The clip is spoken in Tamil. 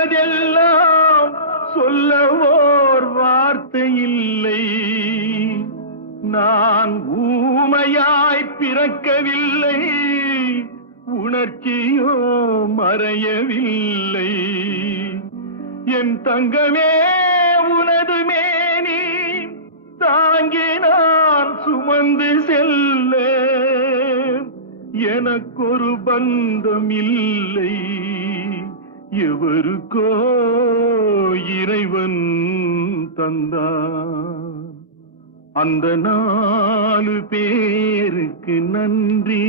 என்பதெல்லாம் சொல்ல ஓர் வார்த்தை இல்லை. நான் ஊமையாய் பிறக்கவில்லை, உணர்ச்சியோ மறையவில்லை. என் தங்கமே உனது மேனி தாங்கி நான் சுமந்து செல்ல எனக்கொரு பந்தம் இல்லை. எவருக்கோ இறைவன் தந்தான். அந்த 4 பேருக்கு நன்றி.